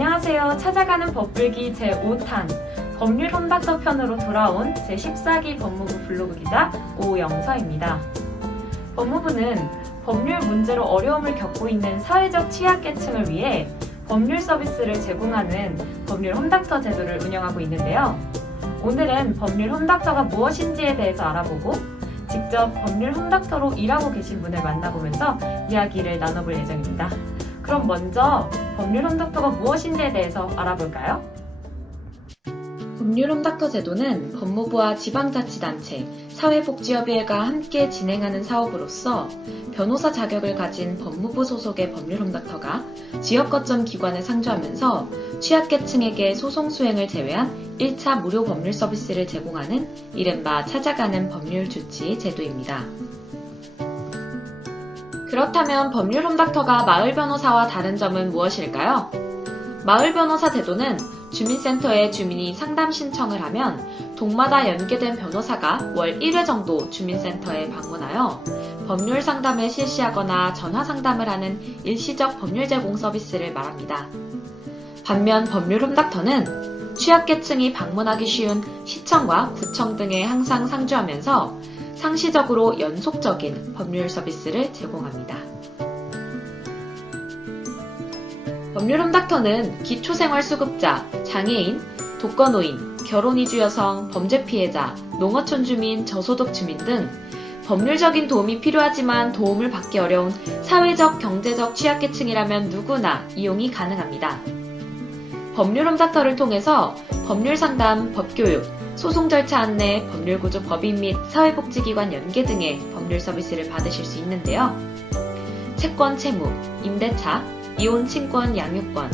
안녕하세요. 찾아가는 법불기 제5탄 법률 혼닥터 편으로 돌아온 제14기 법무부 블로그 기자 오영서입니다. 법무부는 법률 문제로 어려움을 겪고 있는 사회적 취약계층을 위해 법률 서비스를 제공하는 법률 혼닥터 제도를 운영하고 있는데요. 오늘은 법률 혼닥터가 무엇인지에 대해서 알아보고 직접 법률 혼닥터로 일하고 계신 분을 만나보면서 이야기를 나눠볼 예정입니다. 그럼 먼저 법률 혼닥터가 무엇인지에 대해서 알아볼까요? 법률 혼닥터 제도는 법무부와 지방자치단체, 사회복지협의회가 함께 진행하는 사업으로서 변호사 자격을 가진 법무부 소속의 법률 혼닥터가 지역 거점 기관에 상주하면서 취약계층에게 소송 수행을 제외한 1차 무료 법률 서비스를 제공하는 이른바 찾아가는 법률 주치 제도입니다. 그렇다면 법률 혼닥터가 마을 변호사와 다른 점은 무엇일까요? 마을 변호사 제도는 주민센터에 주민이 상담 신청을 하면 동마다 연계된 변호사가 월 1회 정도 주민센터에 방문하여 법률 상담을 실시하거나 전화 상담을 하는 일시적 법률 제공 서비스를 말합니다. 반면 법률 혼닥터는 취약계층이 방문하기 쉬운 시청과 구청 등에 항상 상주하면서 상시적으로 연속적인 법률 서비스를 제공합니다. 법률 혼닥터는 기초생활수급자, 장애인, 독거노인, 결혼이주 여성, 범죄 피해자, 농어촌 주민, 저소득 주민 등 법률적인 도움이 필요하지만 도움을 받기 어려운 사회적, 경제적 취약계층이라면 누구나 이용이 가능합니다. 법률 혼닥터를 통해서 법률 상담, 법교육, 소송 절차 안내, 법률구조 법인 및 사회복지기관 연계 등의 법률 서비스를 받으실 수 있는데요. 채권 채무, 임대차, 이혼 친권 양육권,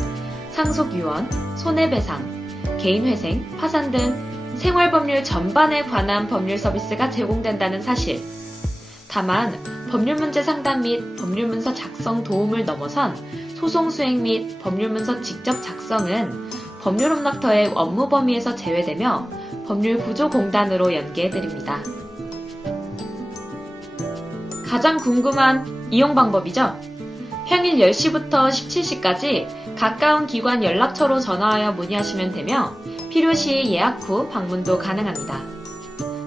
상속유언, 손해배상, 개인회생, 파산 등 생활법률 전반에 관한 법률 서비스가 제공된다는 사실. 다만 법률문제 상담 및 법률문서 작성 도움을 넘어선 소송 수행 및 법률문서 직접 작성은 법률 혼닥터의 업무 범위에서 제외되며 법률구조공단으로 연계해드립니다. 가장 궁금한 이용 방법이죠? 평일 10시부터 17시까지 가까운 기관 연락처로 전화하여 문의하시면 되며 필요시 예약 후 방문도 가능합니다.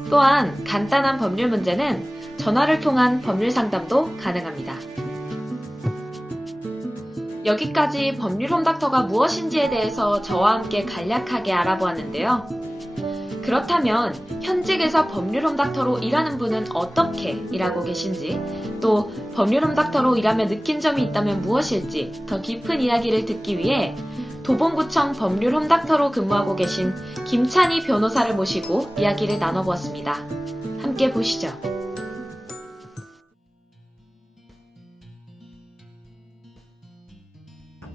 또한 간단한 법률 문제는 전화를 통한 법률 상담도 가능합니다. 여기까지 법률 혼닥터가 무엇인지에 대해서 저와 함께 간략하게 알아보았는데요. 그렇다면 현직에서 법률 혼닥터로 일하는 분은 어떻게 일하고 계신지, 또 법률 혼닥터로 일하며 느낀 점이 있다면 무엇일지 더 깊은 이야기를 듣기 위해 도봉구청 법률 혼닥터로 근무하고 계신 김찬희 변호사를 모시고 이야기를 나눠보았습니다. 함께 보시죠.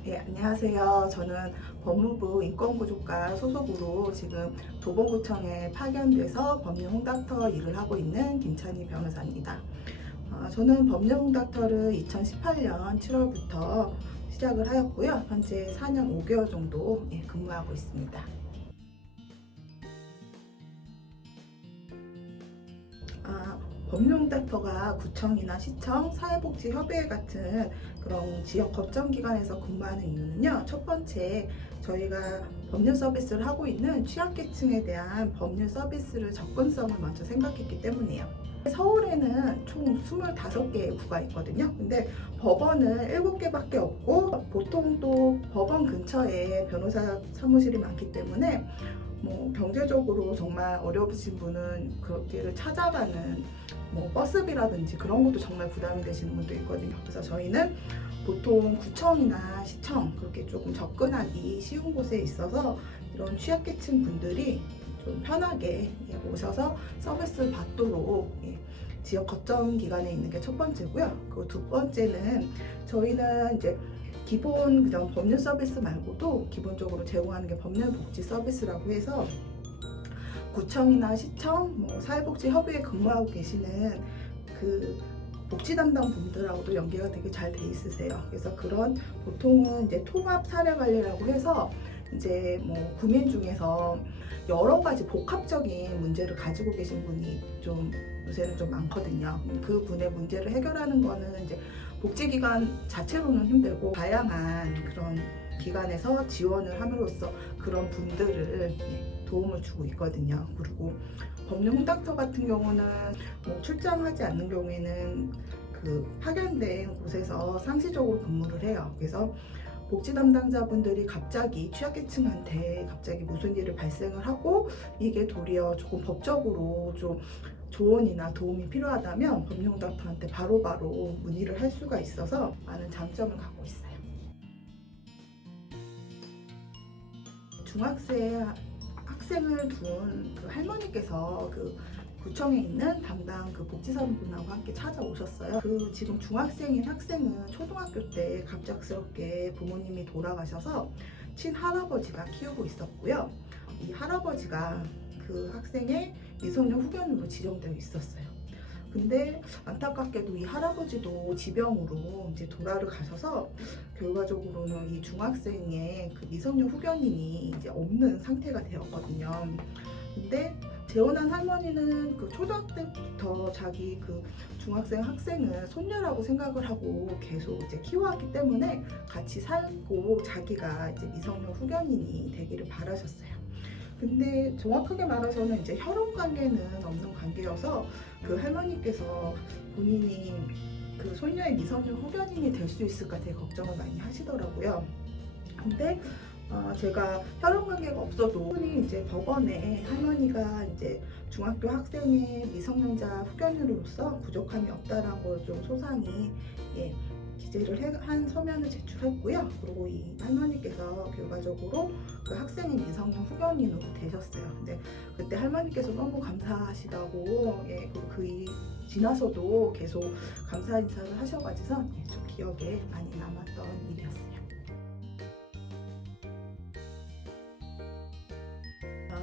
네, 안녕하세요. 저는 법무부 인권구조과 소속으로 지금 도봉구청에 파견돼서 법률 혼닥터 일을 하고 있는 김찬희 변호사입니다. 저는 법률 혼닥터를 2018년 7월부터 시작을 하였고요. 현재 4년 5개월 정도 근무하고 있습니다. 법률 혼닥터가 구청이나 시청, 사회복지협의회 같은 그런 지역 거점기관에서 근무하는 이유는요. 첫 번째, 저희가 법률 서비스를 하고 있는 취약계층에 대한 법률 서비스를 접근성을 먼저 생각했기 때문이에요. 서울에는 총 25개의 구가 있거든요. 근데 법원은 7개밖에 없고 보통 또 법원 근처에 변호사 사무실이 많기 때문에 경제적으로 정말 어려우신 분은 그 길을 찾아가는 버스비라든지 그런 것도 정말 부담이 되시는 분도 있거든요. 그래서 저희는 보통 구청이나 시청 그렇게 조금 접근하기 쉬운 곳에 있어서 이런 취약계층 분들이 좀 편하게 오셔서 서비스를 받도록 지역 거점 기관에 있는 게 첫 번째고요. 그리고 두 번째는 저희는 이제 기본 그냥 법률 서비스 말고도 기본적으로 제공하는 게 법률 복지 서비스라고 해서 구청이나 시청, 사회복지협의회에 근무하고 계시는 그 복지 담당 분들하고도 연계가 되게 잘 돼 있으세요. 그래서 그런 보통은 이제 통합 사례 관리라고 해서 이제 구민 중에서 여러 가지 복합적인 문제를 가지고 계신 분이 좀 요새는 좀 많거든요. 그 분의 문제를 해결하는 거는 이제 복지기관 자체로는 힘들고 다양한 그런 기관에서 지원을 함으로써 그런 분들을 도움을 주고 있거든요. 그리고 법률 홍닥터 같은 경우는 뭐 출장하지 않는 경우에는 그 파견된 곳에서 상시적으로 근무를 해요. 그래서 복지 담당자분들이 갑자기 취약계층한테 갑자기 무슨 일을 발생을 하고 이게 도리어 조금 법적으로 좀 조언이나 도움이 필요하다면 법률 홍닥터한테 바로바로 문의를 할 수가 있어서 많은 장점을 갖고 있어요. 학생을 둔 그 할머니께서 그 구청에 있는 담당 그 복지사분하고 함께 찾아오셨어요. 그 지금 중학생인 학생은 초등학교 때 갑작스럽게 부모님이 돌아가셔서 친할아버지가 키우고 있었고요. 이 할아버지가 그 학생의 미성년 후견으로 지정되어 있었어요. 근데 안타깝게도 이 할아버지도 지병으로 이제 돌아를 가셔서 결과적으로는 이 중학생의 그 미성년 후견인이 이제 없는 상태가 되었거든요. 근데 재혼한 할머니는 그 초등학교 때부터 자기 그 중학생 학생을 손녀라고 생각을 하고 계속 이제 키워왔기 때문에 같이 살고 자기가 이제 미성년 후견인이 되기를 바라셨어요. 근데 정확하게 말해서는 이제 혈연 관계는 없는 관계여서 그 할머니께서 본인이 그 손녀의 미성년 후견인이 될 수 있을까 되게 걱정을 많이 하시더라고요. 근데 제가 혈연 관계가 없어도 흔히 이제 법원에 할머니가 이제 중학교 학생의 미성년자 후견인으로서 부족함이 없다라는 걸 좀 소상히 기재를 한 서면을 제출했고요. 그리고 이 할머니께서 결과적으로 그 학생의 미성년 후견인으로 되셨어요. 근데 그때 할머니께서 너무 감사하시다고 그 지나서도 계속 감사 인사를 하셔가지고 좀 기억에 많이 남았던 일이었어요.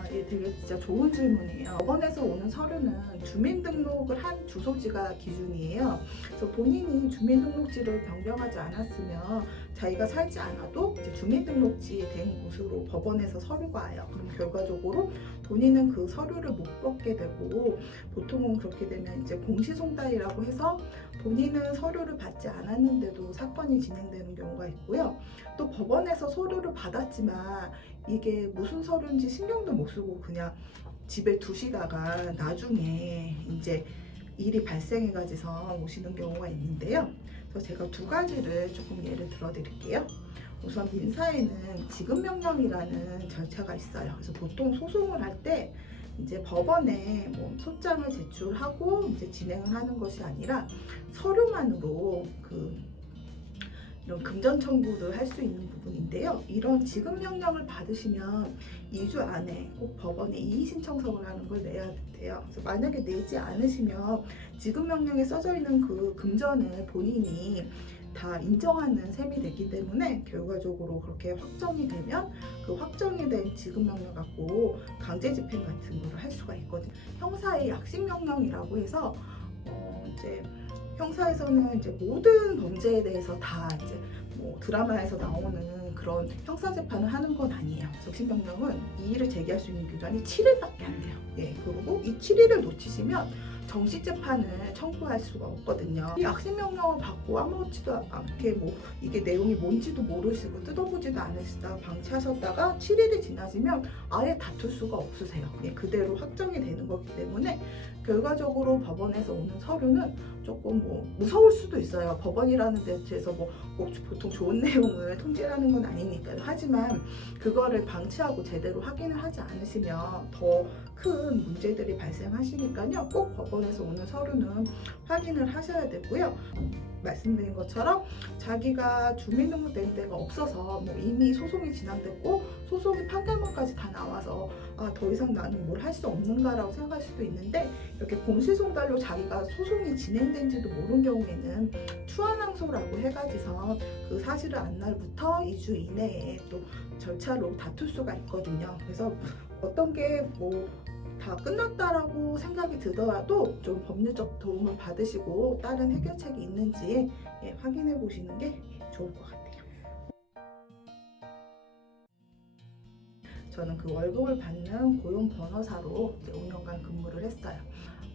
되게 진짜 좋은 질문이에요. 법원에서 오는 서류는 주민등록을 한 주소지가 기준이에요. 그래서 본인이 주민등록지를 변경하지 않았으면 자기가 살지 않아도 이제 주민등록지 된 곳으로 법원에서 서류가 와요. 그럼 결과적으로 본인은 그 서류를 못 받게 되고 보통은 그렇게 되면 이제 공시송달이라고 해서 본인은 서류를 받지 않았는데도 사건이 진행되는 경우가 있고요. 또 법원에서 서류를 받았지만 이게 무슨 서류인지 신경도 못 쓰고 그냥 집에 두시다가 나중에 이제 일이 발생해가지고 오시는 경우가 있는데요. 그래서 제가 두 가지를 조금 예를 들어 드릴게요. 우선 민사에는 지급명령이라는 절차가 있어요. 그래서 보통 소송을 할 때 이제 법원에 뭐 소장을 제출하고 이제 진행을 하는 것이 아니라 서류만으로 이런 금전 청구를 할 수 있는 부분인데요. 이런 지급명령을 받으시면 2주 안에 꼭 법원에 이의신청서를 하는 걸 내야 돼요. 그래서 만약에 내지 않으시면 지급명령에 써져 있는 그 금전을 본인이 다 인정하는 셈이 됐기 때문에 결과적으로 그렇게 확정이 되면 그 확정이 된 지급명령 갖고 강제집행 같은 걸 할 수가 있거든요. 형사의 약식명령이라고 해서 이제 형사에서는 이제 모든 범죄에 대해서 다 이제 뭐 드라마에서 나오는 그런 형사재판을 하는 건 아니에요. 적시명령은 이의를 제기할 수 있는 기간이 7일밖에 안 돼요. 그리고 이 7일을 놓치시면 정식재판을 청구할 수가 없거든요. 이 약식명령을 받고 아무렇지도 않게 뭐 이게 내용이 뭔지도 모르시고 뜯어보지도 않으시다가 방치하셨다가 7일이 지나시면 아예 다툴 수가 없으세요. 그대로 확정이 되는 거기 때문에 결과적으로 법원에서 오는 서류는 조금 뭐 무서울 수도 있어요. 법원이라는 데에서 뭐 보통 좋은 내용을 통지하는 건 아니니까요. 하지만 그거를 방치하고 제대로 확인을 하지 않으시면 더 큰 문제들이 발생하시니까요. 꼭 법원에서 오는 서류는 확인을 하셔야 되고요. 말씀드린 것처럼 자기가 주민등록된 데가 없어서 뭐 이미 소송이 진행됐고 소송이 판결문까지 다 나와서 더 이상 나는 뭘 할 수 없는가라고 생각할 수도 있는데 이렇게 공시송달로 자기가 소송이 진행된지도 모르는 경우에는 추한항소라고 해가지고 그 사실을 안 날부터 2주 이내에 또 절차로 다툴 수가 있거든요. 그래서 어떤 게 뭐 다 끝났다라고 생각이 들더라도 좀 법률적 도움을 받으시고 다른 해결책이 있는지 확인해 보시는 게 좋을 것 같아요. 저는 그 월급을 받는 고용 변호사로 이제 5년간 근무를 했어요.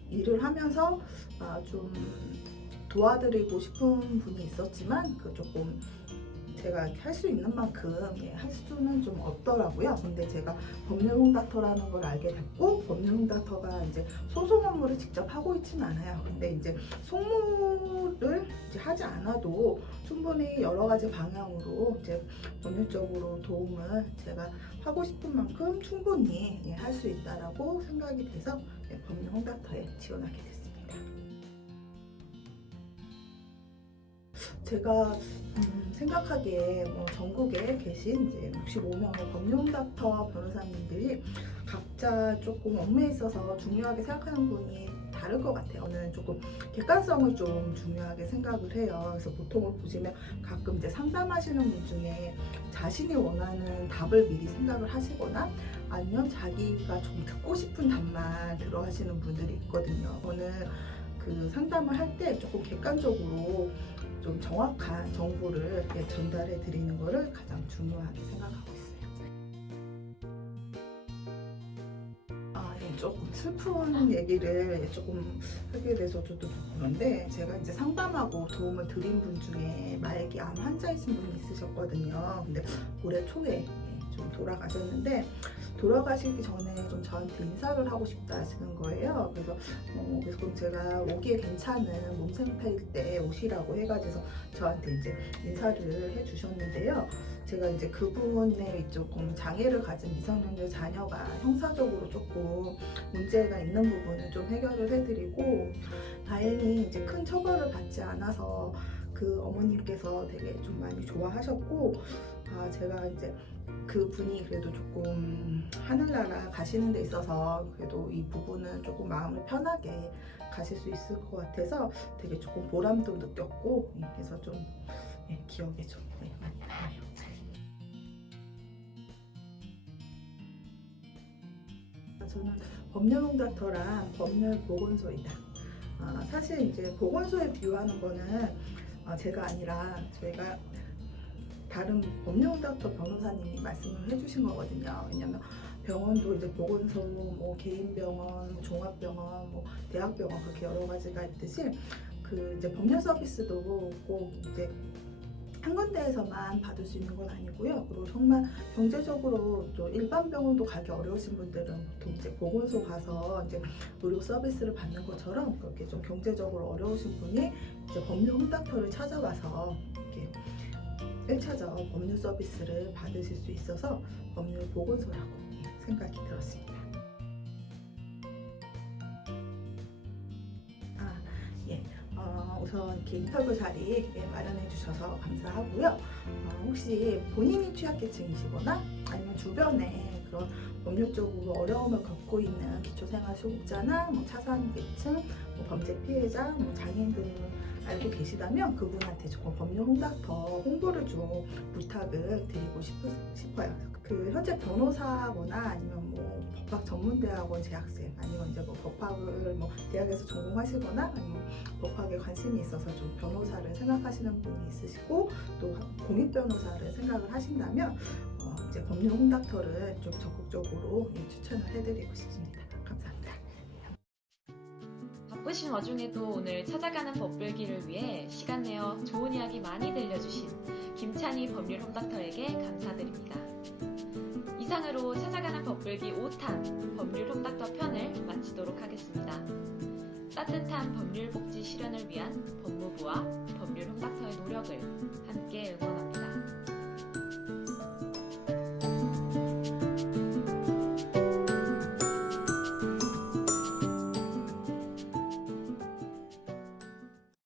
일을 하면서 좀 도와드리고 싶은 분이 있었지만 그 조금 제가 할 수 있는 만큼 할 수는 좀 없더라고요. 근데 제가 법률홍닥터라는 걸 알게 됐고, 법률홍닥터가 이제 소송 업무를 직접 하고 있지는 않아요. 근데 이제 송무를 이제 하지 않아도 충분히 여러 가지 방향으로 이제 법률적으로 도움을 제가 하고 싶은 만큼 충분히 할 수 있다라고 생각이 돼서 법률홍닥터에 지원하게 됐습니다. 제가 생각하기에 전국에 계신 이제 65명의 법률홍닥터 변호사님들이 각자 조금 업무에 있어서 중요하게 생각하는 분이 다를 것 같아요. 저는 조금 객관성을 좀 중요하게 생각을 해요. 그래서 보통을 보시면 가끔 이제 상담하시는 분 중에 자신이 원하는 답을 미리 생각을 하시거나 아니면 자기가 좀 듣고 싶은 답만 들어 하시는 분들이 있거든요. 저는 그 상담을 할 때 조금 객관적으로 좀 정확한 정보를 전달해 드리는 것을 가장 중요하게 생각하고 있어요. 조금 슬픈 얘기를 조금 하게 돼서 저도 좀 그런데, 제가 이제 상담하고 도움을 드린 분 중에 말기 암 환자이신 분이 있으셨거든요. 근데 올해 초에 좀 돌아가셨는데, 돌아가시기 전에 좀 저한테 인사를 하고 싶다 하시는 거예요. 그래서 그럼 제가 오기에 괜찮은 몸 상태일 때 오시라고 해가지고 저한테 이제 인사를 해주셨는데요. 제가 이제 그분의 조금 장애를 가진 미성년자 자녀가 형사적으로 조금 문제가 있는 부분을 좀 해결을 해드리고, 다행히 이제 큰 처벌을 받지 않아서 그 어머님께서 되게 좀 많이 좋아하셨고, 제가 이제 그 분이 그래도 조금 하늘나라 가시는 데 있어서 그래도 이 부분은 조금 마음을 편하게 가실 수 있을 것 같아서 되게 조금 보람도 느꼈고, 그래서 좀 기억에 좀 많이 남아요. 저는 법률홍닥터란 법률보건소이다. 사실 이제 보건소에 비유하는 거는 제가 아니라 저희가 다른 법률홍닥터 변호사님이 말씀을 해주신 거거든요. 왜냐면 병원도 이제 보건소, 개인병원, 종합병원, 대학병원 그렇게 여러 가지가 있듯이 그 이제 법률 서비스도 꼭 이제 한 군데에서만 받을 수 있는 건 아니고요. 그리고 정말 경제적으로 또 일반 병원도 가기 어려우신 분들은 보통 이제 보건소 가서 이제 의료 서비스를 받는 것처럼 그렇게 좀 경제적으로 어려우신 분이 이제 법률홍닥터를 찾아와서 이렇게 1차적 법률 서비스를 받으실 수 있어서 법률보건소라고 생각이 들었습니다. 우선 이렇게 인터뷰 자리 마련해 주셔서 감사하고요. 혹시 본인이 취약계층이시거나 아니면 주변에 그런 법률적으로 어려움을 겪고 있는 기초생활수급자나 차상계층, 범죄 피해자, 장애인 등을 알고 계시다면 그분한테 조금 법률홍닥터 홍보를 좀 부탁을 드리고 싶어요. 그 현재 변호사거나 아니면 법학 전문대학원 재학생 아니면 이제 법학을 대학에서 전공하시거나 아니면 법학에 관심이 있어서 좀 변호사를 생각하시는 분이 있으시고 또 공익 변호사를 생각을 하신다면 이제 법률홍닥터를 좀 적극적으로 추천을 해드리고 싶습니다. 감사합니다. 바쁘신 와중에도 오늘 찾아가는 법불기를 위해 시간 내어 좋은 이야기 많이 들려주신 김찬희 법률홍닥터에게 감사드립니다. 이상으로 찾아가는 법불기 5탄 법률홍닥터 편을 마치도록 하겠습니다. 따뜻한 법률복지 실현을 위한 법무부와 법률홍닥터의 노력을 함께 응원합니다.